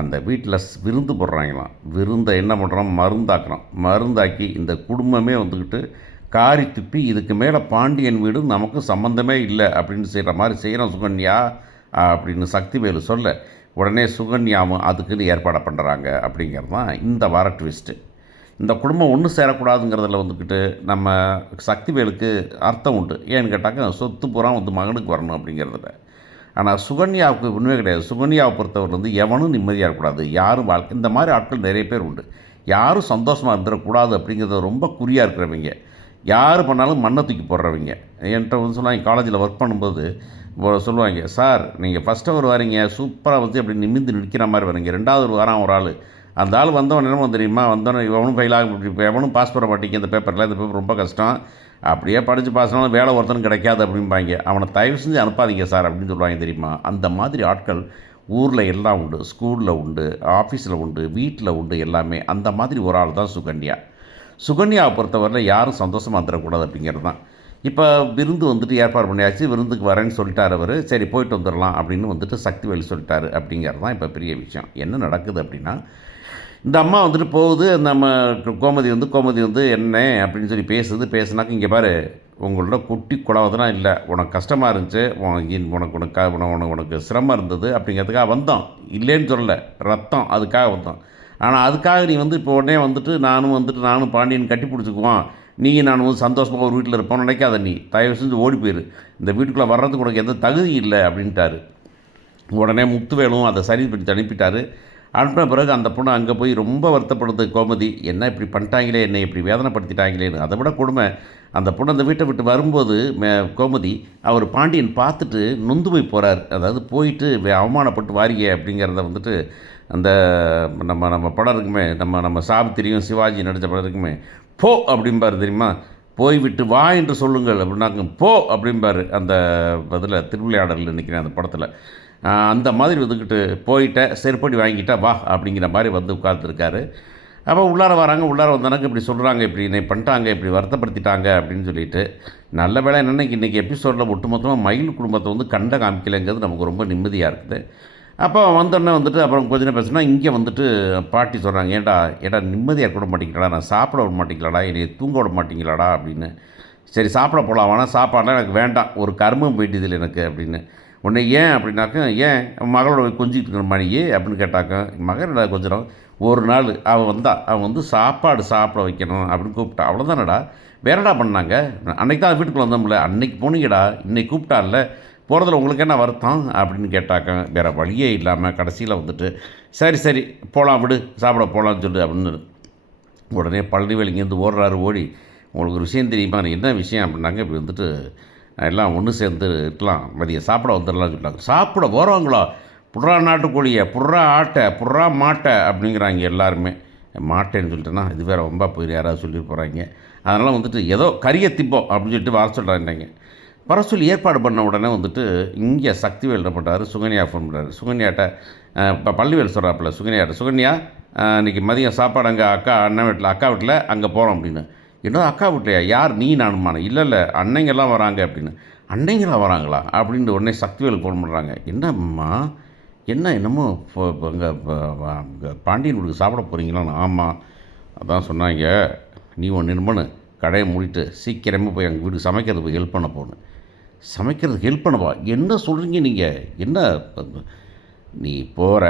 அந்த வீட்டில் விருந்து போடுறாங்களாம். விருந்தை என்ன பண்ணுறோம், மருந்தாக்குறோம். மருந்தாக்கி இந்த குடும்பமே வந்துக்கிட்டு காரி துப்பி இதுக்கு மேலே பாண்டியன் வீடு நமக்கு சம்மந்தமே இல்லை அப்படின்னு செய்கிற மாதிரி செய்கிறோம் சுகன்யா அப்படின்னு சக்திவேலு சொல்ல, உடனே சுகன்யாவும் அதுக்குன்னு ஏற்பாடு பண்ணுறாங்க அப்படிங்கிறது தான் இந்த வார ட்விஸ்ட்டு. இந்த குடும்பம் ஒன்று சேரக்கூடாதுங்கிறதுல வந்துக்கிட்டு நம்ம சக்திவேலுக்கு அர்த்தம் உண்டு. ஏன்னு கேட்டாக்க சொத்து பூரா வந்து மகனுக்கு வரணும் அப்படிங்கிறதுல. ஆனால் சுகன்யாவுக்கு உண்மை கிடையாது. சுகன்யாவை பொறுத்தவரை வந்து எவனும் நிம்மதியாக இருக்கக்கூடாது, யாரும் வாழ்க்கை இந்த மாதிரி ஆட்கள் நிறைய பேர் உண்டு. யாரும் சந்தோஷமாக இருந்துடக்கூடாது அப்படிங்கிறத ரொம்ப குறியாக இருக்கிறவங்க, யார் பண்ணாலும் மண்ணை தூக்கி போடுறவங்க. என்கிட்ட வந்து சொல்லுவாங்க, காலேஜில் ஒர்க் பண்ணும்போது சொல்லுவாங்க, சார் நீங்கள் ஃபஸ்ட் அவர் வரீங்க சூப்பராக வந்து அப்படி நிமிந்து நிற்கிற மாதிரி வரீங்க, ரெண்டாவது ஒரு வாரம் ஒரு ஆள் அந்த ஆள் வந்தவன் என்னமோ தெரியுமா, வந்தவன் எவனும் ஃபெயிலாக இப்போ எவனும் பாஸ் பண்ண மாட்டேங்க இந்த பேப்பரில், இந்த பேப்பர் ரொம்ப கஷ்டம், அப்படியே படித்து பாஸ்னாலும் வேலை ஒருத்தனும் கிடைக்காது அப்படிம்பாங்க. அவனை தயவு செஞ்சு அனுப்பாதீங்க சார் அப்படின்னு சொல்லுவாங்க தெரியுமா. அந்த மாதிரி ஆட்கள் ஊரில் எல்லாம் உண்டு, ஸ்கூலில் உண்டு, ஆஃபீஸில் உண்டு, வீட்டில் உண்டு, எல்லாமே. அந்த மாதிரி ஒரு ஆள் தான் சுகன்யா. சுகன்யாவை பொறுத்தவரையில் யாரும் சந்தோஷமாக வந்துடக்கூடாது அப்படிங்கிறது தான். இப்போ விருந்து வந்துட்டு ஏற்பாடு பண்ணியாச்சு, விருந்துக்கு வரேன்னு சொல்லிட்டார் அவர். சரி போயிட்டு வந்துடலாம் அப்படின்னு வந்துட்டு சக்திவேலு சொல்லிட்டாரு அப்படிங்கிறது தான் இப்போ பெரிய விஷயம். என்ன நடக்குது அப்படின்னா, இந்த அம்மா வந்துட்டு போகுது, நம்ம கோமதி வந்து என்ன அப்படின்னு சொல்லி பேசுனாக்க, இங்கே பாரு உங்களோட குட்டி குழாவதெல்லாம் இல்லை, உனக்கு கஷ்டமாக இருந்துச்சு, உனக்கு சிரமம் இருந்தது அப்படிங்கிறதுக்காக வந்தோம், இல்லைன்னு சொல்லலை, ரத்தம் அதுக்காக வந்தோம். ஆனால் அதுக்காக நீ வந்து இப்போ உடனே வந்துட்டு நானும் பாண்டியன் கட்டி பிடிச்சிக்குவோம், நீங்கள் நான் வந்து சந்தோஷமாக ஒரு வீட்டில் இருப்போம்னு நினைக்காத, நீ தயவு செஞ்சு ஓடி போயிரு, இந்த வீட்டுக்குள்ளே வர்றதுக்கு உனக்கு எந்த தகுதி இல்லை அப்படின்ட்டாரு. உடனே முத்துவேலும் அதை சரி பண்ணி அனுப்பிட்டார். அனுப்பின பிறகு அந்த பொண்ணு அங்கே போய் ரொம்ப வருத்தப்படுது கோமதி, என்ன இப்படி பண்ணிட்டாங்களே, என்னை இப்படி வேதனைப்படுத்திட்டாங்களேன்னு. அதை விட கொடுமை, அந்த பொண்ணு அந்த வீட்டை விட்டு வரும்போது கோமதி அவர் பாண்டியன் பார்த்துட்டு நொந்து போய் போகிறார். அதாவது போயிட்டு அவமானப்பட்டு வாரிக அப்படிங்கிறத வந்துட்டு அந்த நம்ம படம் இருக்குமே, நம்ம சாவித்திரியும் சிவாஜி நடித்த படம் இருக்குமே, போ அப்படிம்பார் தெரியுமா, போய்விட்டு வா என்று சொல்லுங்கள் அப்படின்னாக்க போ அப்படிம்பார். அந்த இதில் திருவிளையாடலில் நிற்கிறேன் அந்த படத்தில். அந்த மாதிரி வந்துக்கிட்டு போயிட்டேன், செருப்படி வாங்கிட்டா வா அப்படிங்கிற மாதிரி வந்து உட்கார்ந்துருக்காரு. அப்போ உள்ளார வராங்க, உள்ளார வந்தனக்கு இப்படி சொல்கிறாங்க, இப்படி என்னை பண்ணிட்டாங்க, இப்படி வருத்தப்படுத்திட்டாங்க அப்படின்னு சொல்லிட்டு. நல்ல வேலை என்னென்னா இன்றைக்கி எபிசோடில் ஒட்டுமொத்தமாக மயில் குடும்பத்தை வந்து கண்ட காமிக்கலைங்கிறது நமக்கு ரொம்ப நிம்மதியாக இருக்குது. அப்போ வந்தோடனே வந்துட்டு அப்புறம் கொஞ்ச நேரம் பேசுனா, இங்கே வந்துட்டு பாட்டி சொல்கிறாங்க, ஏடா நிம்மதியாக இருக்க விட மாட்டேங்களாடா, நான் சாப்பிட விட மாட்டேங்களாடா, என்னை தூங்க விட மாட்டேங்களாடா அப்படின்னு. சரி சாப்பிட போகலாம், ஆனால் சாப்பாடெலாம் எனக்கு வேண்டாம், ஒரு கர்மம் போயிட்டுதில்லை எனக்கு அப்படின்னு. உடனே ஏன் அப்படின்னாக்க, ஏன் மகளோட கொஞ்சிட்டு இருக்கிற மணியே அப்படின்னு கேட்டாக்க, மகளோட கொஞ்சம் ஒரு நாள் அவன் வந்து சாப்பாடு சாப்பிட வைக்கணும் அப்படின்னு கூப்பிட்டா, அவ்வளோதானடா, வேறடா பண்ணாங்க, அன்றைக்கி தான் வீட்டுக்குள்ளே வந்தோம்ல, அன்றைக்கி போனீங்கடா, இன்னைக்கு கூப்பிட்டால, போகிறதுல உங்களுக்கு என்ன வருத்தம் அப்படின்னு கேட்டாக்க, வேறு வழியே இல்லாமல் கடைசியில் வந்துட்டு சரி போகலாம் விடு, சாப்பிட போகலான்னு சொல்லு அப்படின்னு. உடனே பழனிவேல் இங்கேருந்து ஓடி, உங்களுக்கு ஒரு விஷயம் தெரியுமா, என்ன விஷயம் அப்படின்னாங்க, இப்படி வந்துட்டு எல்லாம் ஒன்று சேர்ந்து இருக்கலாம், மதியம் சாப்பிட வந்துடலாம்னு சொல்லிட்டாங்க. சாப்பிட போகிறவங்களா, புட்றா நாட்டுக்கோழியை, புட்றா ஆட்டை, புட்றா மாட்டை அப்படிங்கிறாங்க எல்லாருமே. மாட்டேன்னு சொல்லிட்டேன்னா இது வேறு ரொம்ப போய் யாராவது சொல்லிட்டு போகிறாங்க. அதனால் வந்துட்டு ஏதோ கறியை திப்போம் அப்படின்னு சொல்லிட்டு வர சொல்கிறாங்க. வர சொல்லி ஏற்பாடு பண்ண உடனே வந்துட்டு இங்கே சக்திவேல் என்ன பண்ணுறாரு, சுகன்யா ஃபோன் பண்ணுறாரு. சுகன்யாட்ட இப்போ பள்ளிவேல் சொல்கிறாப்புல சுகன்யா இன்றைக்கி மதியம் சாப்பாடு அங்கே அக்கா வீட்டில் அங்கே போகிறோம் அப்படின்னு. என்ன அக்கா வீட்லையா, யார் நீ நானுமான, இல்லை அன்னைங்கெல்லாம் வராங்க அப்படின்னு. அன்னைங்களாம் வராங்களா அப்படின்னு உடனே சக்திவேலுக்கு ஃபோன் பண்ணுறாங்க. என்னம்மா என்னமோ இப்போ இங்கே பாண்டியன் வீட்டுக்கு சாப்பிட போகிறீங்களான்னு. ஆமாம், அதான் சொன்னாங்க, நீ ஒன்று நிர்மனு கடையை மூடிட்டு சீக்கிரமாக போய் எங்கள் வீட்டுக்கு சமைக்கிறது போய் ஹெல்ப் பண்ண போகணும். சமைக்கிறதுக்கு ஹெல்ப் பண்ணவா, என்ன சொல்கிறீங்க நீங்கள், என்ன நீ போகிற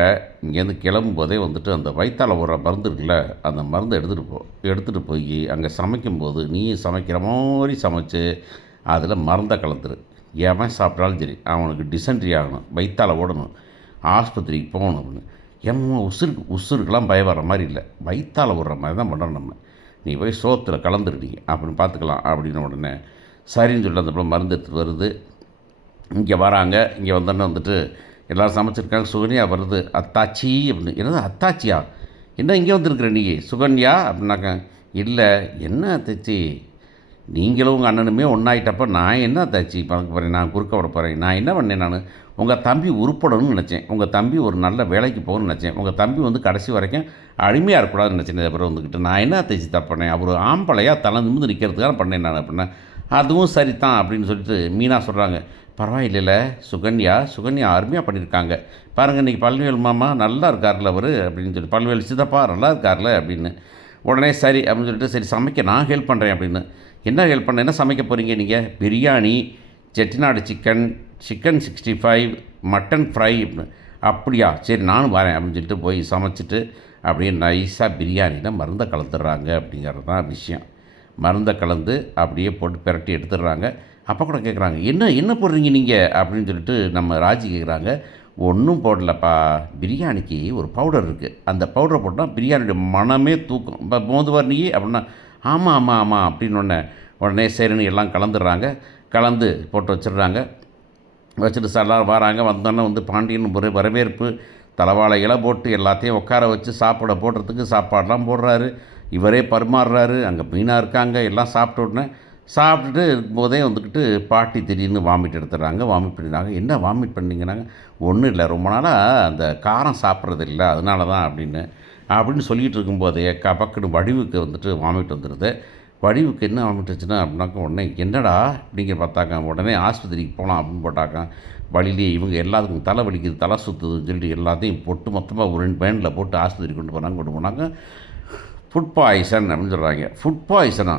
இங்கேருந்து கிளம்பும்போதே வந்துட்டு அந்த வயிற்றால் ஒரு மருந்து இருக்குல்ல, அந்த மருந்தை எடுத்துகிட்டு போய் அங்கே சமைக்கும்போது நீ சமைக்கிற மாதிரி சமைச்சு அதில் மருந்தை கலந்துரு. எவன் சாப்பிட்டாலும் சரி, அவனுக்கு டிசென்ட்ரி ஆகணும், வயிற்றால் ஓடணும், ஆஸ்பத்திரிக்கு போகணும் அப்படின்னு. உசுருக்கெல்லாம் பயம் வர்ற மாதிரி இல்லை, வயிற்றால் ஓடுற மாதிரி தான் பண்ணுறோம் நம்ம. நீ போய் சோத்தில் கலந்துருடி அப்படின்னு பார்த்துக்கலாம் அப்படின்னு. உடனே சரின்னு சொல்லிட்டு அந்த மருந்து எடுத்துகிட்டு வருது. இங்கே வராங்க. இங்கே வந்தோடனே வந்துட்டு எல்லோரும் சமைச்சிருக்காங்க. சுகன்யா வருது, அத்தாச்சி அப்படின்னு. என்னது அத்தாச்சியா, என்ன இங்கே வந்துருக்குற நீ சுகன்யா அப்படின்னாக்க. இல்லை என்ன அத்தாச்சி, நீங்களும் உங்கள் அண்ணனுமே ஒன்றாயிட்டப்போ நான் என்ன அத்தாச்சி பார்க்க போகிறேன், நான் குறுக்க விட போகிறேன். நான் என்ன பண்ணேன், நான் உங்கள் தம்பி உருப்படணும்னு நினச்சேன், உங்கள் தம்பி ஒரு நல்ல வேலைக்கு போகணும்னு நினச்சேன், உங்கள் தம்பி வந்து கடைசி வரைக்கும் அடிமையாக இருக்கக்கூடாதுன்னு நினச்சேன். அப்புறம் வந்துக்கிட்டு நான் என்ன அத்தாச்சி தப்பண்ணேன், அவர் ஆம்பளையாக தலை நிமிந்து நிற்கிறதுக்காக பண்ணேன் நான் அப்படின்னா. அதுவும் சரிதான் அப்படின்னு சொல்லிட்டு மீனா சொல்கிறாங்க. பரவாயில்லைல சுகன்யா சுகன்யா அருமையாக பண்ணியிருக்காங்க பாருங்கள் இன்றைக்கி பழனிவேல் மாமா நல்லா இருக்கார்ல அவர் அப்படின்னு சொல்லி பழனிவேல் சித்தப்பா நல்லா இருக்கார்ல அப்படின்னு. உடனே சரி அப்படின்னு சொல்லிட்டு சரி சமைக்க நான் ஹெல்ப் பண்ணுறேன் அப்படின்னு. என்ன ஹெல்ப் பண்ண என்ன சமைக்க போகிறீங்க நீங்கள்? Biryani, Chettinad chicken, chicken 65, mutton fry அப்படின்னு. அப்படியா சரி நானும் வரேன் அப்படின்னு சொல்லிட்டு போய் சமைச்சிட்டு அப்படியே நைஸாக பிரியாணியில் மருந்தை கலந்துடுறாங்க அப்படிங்கிறது தான் விஷயம். மருந்தை கலந்து அப்படியே போட்டு பிரட்டி எடுத்துடுறாங்க. அப்போ கூட கேட்குறாங்க என்ன என்ன போடுறீங்க நீங்கள் அப்படின்னு சொல்லிட்டு நம்ம ராஜி கேட்குறாங்க. ஒன்றும் போடலப்பா, பிரியாணிக்கு ஒரு பவுடர் இருக்குது, அந்த பவுடரை போட்டால் பிரியாணியோட மனமே தூக்கும். இப்போ மோதுவார் நீ அப்படின்னா ஆமாம் ஆமாம் ஆமாம் அப்படின்னு உடனே சரின்னு எல்லாம் கலந்துடுறாங்க. கலந்து போட்டு வச்சிடுறாங்க. வச்சுட்டு எல்லோரும் வராங்க. வந்தோன்னே வந்து பாண்டியன் ஒரு வரவேற்பு, தலவாழை இலை போட்டு எல்லாத்தையும் உட்கார வச்சு சாப்பிட போடுறதுக்கு சாப்பாடெலாம் போடுறாரு. இவரே பரிமாறுறாரு. அங்கே மீனாக இருக்காங்க. எல்லாம் சாப்பிட்ட உடனே சாப்பிட்டுட்டு இருக்கும்போதே வந்துக்கிட்டு பாட்டி திடீர்னு வாமிட் எடுத்துடுறாங்க. வாமிட் பண்ணிடுறாங்க. என்ன வாமிட் பண்ணிங்கிறாங்க? ஒன்றும் இல்லை, ரொம்ப நாளாக அந்த காரம் சாப்பிட்றது இல்லை அதனால தான் அப்படின்னு சொல்லிகிட்டு இருக்கும்போதே பக்குன்னு வடிவுக்கு வந்துட்டு வாமிட் வந்துடுது. வடிவுக்கு என்ன வாமிட் வச்சுன்னா அப்படின்னாக்கா உடனே என்னடா அப்படிங்கிற பார்த்தாக்கா உடனே ஆஸ்பத்திரிக்கு போகலாம் அப்படின்னு போட்டாக்கா வழியிலே இவங்க எல்லாத்துக்கும் தலை வலிக்குது, தலை சுற்றுதுன்னு சொல்லிட்டு எல்லாத்தையும் போட்டு மொத்தமாக ஒரு 2 வேனில் போட்டு ஆஸ்பத்திரி கொண்டு போனாங்க. ஃபுட் பாய்சன் அப்படின்னு சொல்கிறாங்க. ஃபுட் பாய்சனா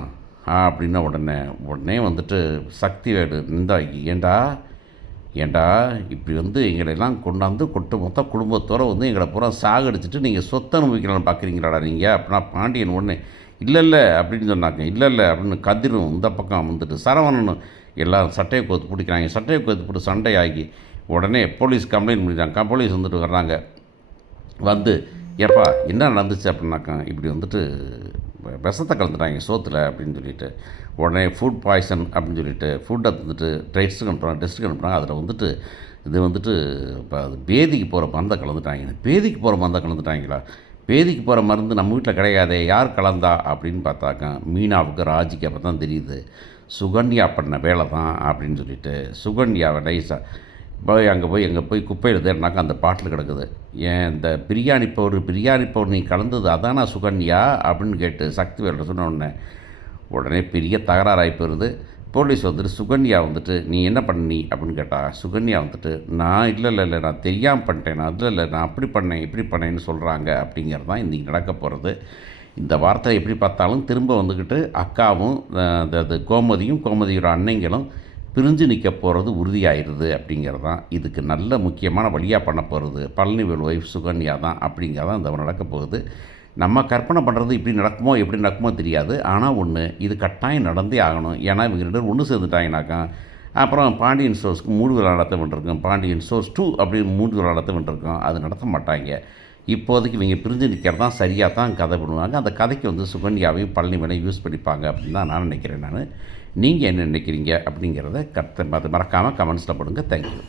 அப்படின்னா உடனே வந்துட்டு சக்திவேலு நிந்தாகி ஏண்டா இப்படி வந்து எங்களெல்லாம் கொண்டாந்து மொத்த குடும்பத்தோடு வந்து எங்களை பூரா சாகடிச்சிட்டு நீங்கள் சொத்தை அனுபவிக்கலாம்னு பார்க்குறீங்களாடா நீங்கள் அப்படின்னா பாண்டியன் உடனே இல்லை அப்படின்னு சொன்னாங்க. இல்லை அப்படின்னு கதிரும் இந்த பக்கம் வந்துட்டு சரவணனும் எல்லோரும் சட்டையை கோத்து பிடிக்கிறாங்க. சட்டையை கோத்து போட்டு சண்டையாகி உடனே போலீஸ் கம்ப்ளைண்ட் பண்ணிட்டாங்க. போலீஸ் வந்துட்டு வர்றாங்க. வந்து ஏப்பா என்ன நடந்துச்சு அப்படின்னாக்கா இப்படி வந்துட்டு விஷத்தை கலந்துட்டாங்க சோத்தில் அப்படின்னு சொல்லிட்டு உடனே ஃபுட் பாய்சன் அப்படின்னு சொல்லிட்டு ஃபுட்டை வந்துட்டு டெஸ்ட்டுக்கு அனுப்புகிறாங்க. அதில் வந்துட்டு இது வந்துட்டு இப்போ அது பேதிக்கு போகிற மருந்தை கலந்துட்டாங்க. பேதிக்கு போகிற மருந்தை கலந்துட்டாங்களா? பேதிக்கு போகிற மருந்து நம்ம வீட்டில் கிடையாதே, யார் கலந்தா அப்படின்னு பார்த்தாக்கா மீனாவுக்கு ராஜிக்கு அப்போ தான் தெரியுது சுகன்யா பண்ண வேலை தான் அப்படின்னு சொல்லிட்டு சுகன்யாவை நைஸாக அங்கே போய் குப்பையில் தேடினாக்கா அந்த பாட்டில் கிடக்குது. ஏன் இந்த பிரியாணி பவுடர் நீ கலந்தது அதானா சுகன்யா அப்படின்னு கேட்டு சக்திவேல் சொன்ன உடனே பெரிய தகராறாகி போயிருது. போலீஸ் வந்துட்டு சுகன்யா வந்துட்டு நீ என்ன பண்ணி அப்படின்னு கேட்டால் சுகன்யா வந்துட்டு நான் இல்லை நான் தெரியாமல் பண்ணிட்டேன், நான் அதில் இல்லை நான் அப்படி பண்ணேன் இப்படி பண்ணேன்னு சொல்கிறாங்க அப்படிங்கிறது தான் இன்றைக்கி நடக்க போகிறது. இந்த வார்த்தை எப்படி பார்த்தாலும் திரும்ப வந்துக்கிட்டு அக்காவும் அது கோமதியோட அன்னைங்களும் பிரிஞ்சு நிற்க போகிறது உறுதியாகிடுது அப்படிங்கிறது தான் இதுக்கு நல்ல முக்கியமான வழியாக பண்ண போகிறது பழனிவேல் ஒய்ஃப் சுகன்யா தான் அப்படிங்கிறதான் இந்த நடக்க போகுது. நம்ம கற்பனை பண்ணுறது இப்படி நடக்குமோ எப்படி நடக்குமோ தெரியாது. ஆனால் ஒன்று இது கட்டாயம் நடந்தே ஆகணும். ஏன்னா இவங்க 2 பேரும் ஒன்று சேர்ந்துட்டாங்கனாக்கா அப்புறம் பாண்டியன் ஸ்டோர்ஸ்க்கு 3 விழா நடத்த வேண்டியிருக்கோம். பாண்டியன் ஸ்டோர்ஸ் 2 அப்படின்னு 3 விழா நடத்த வேண்டியிருக்கோம். அது நடத்த மாட்டாங்க. இப்போதைக்கு இவங்க பிரிஞ்சு நிற்கிறது தான் சரியாக தான் கதை பண்ணுவாங்க. அந்த கதைக்கு வந்து சுகன்யாவையும் பழனிவேலையும் யூஸ் பண்ணிப்பாங்க அப்படின்னு தான் நான் நினைக்கிறேன். நீங்கள் என்ன நினைக்கிறீங்க அப்படிங்கிறத மறக்காமல் கமெண்ட்ஸில் போடுங்க. தேங்க்யூ.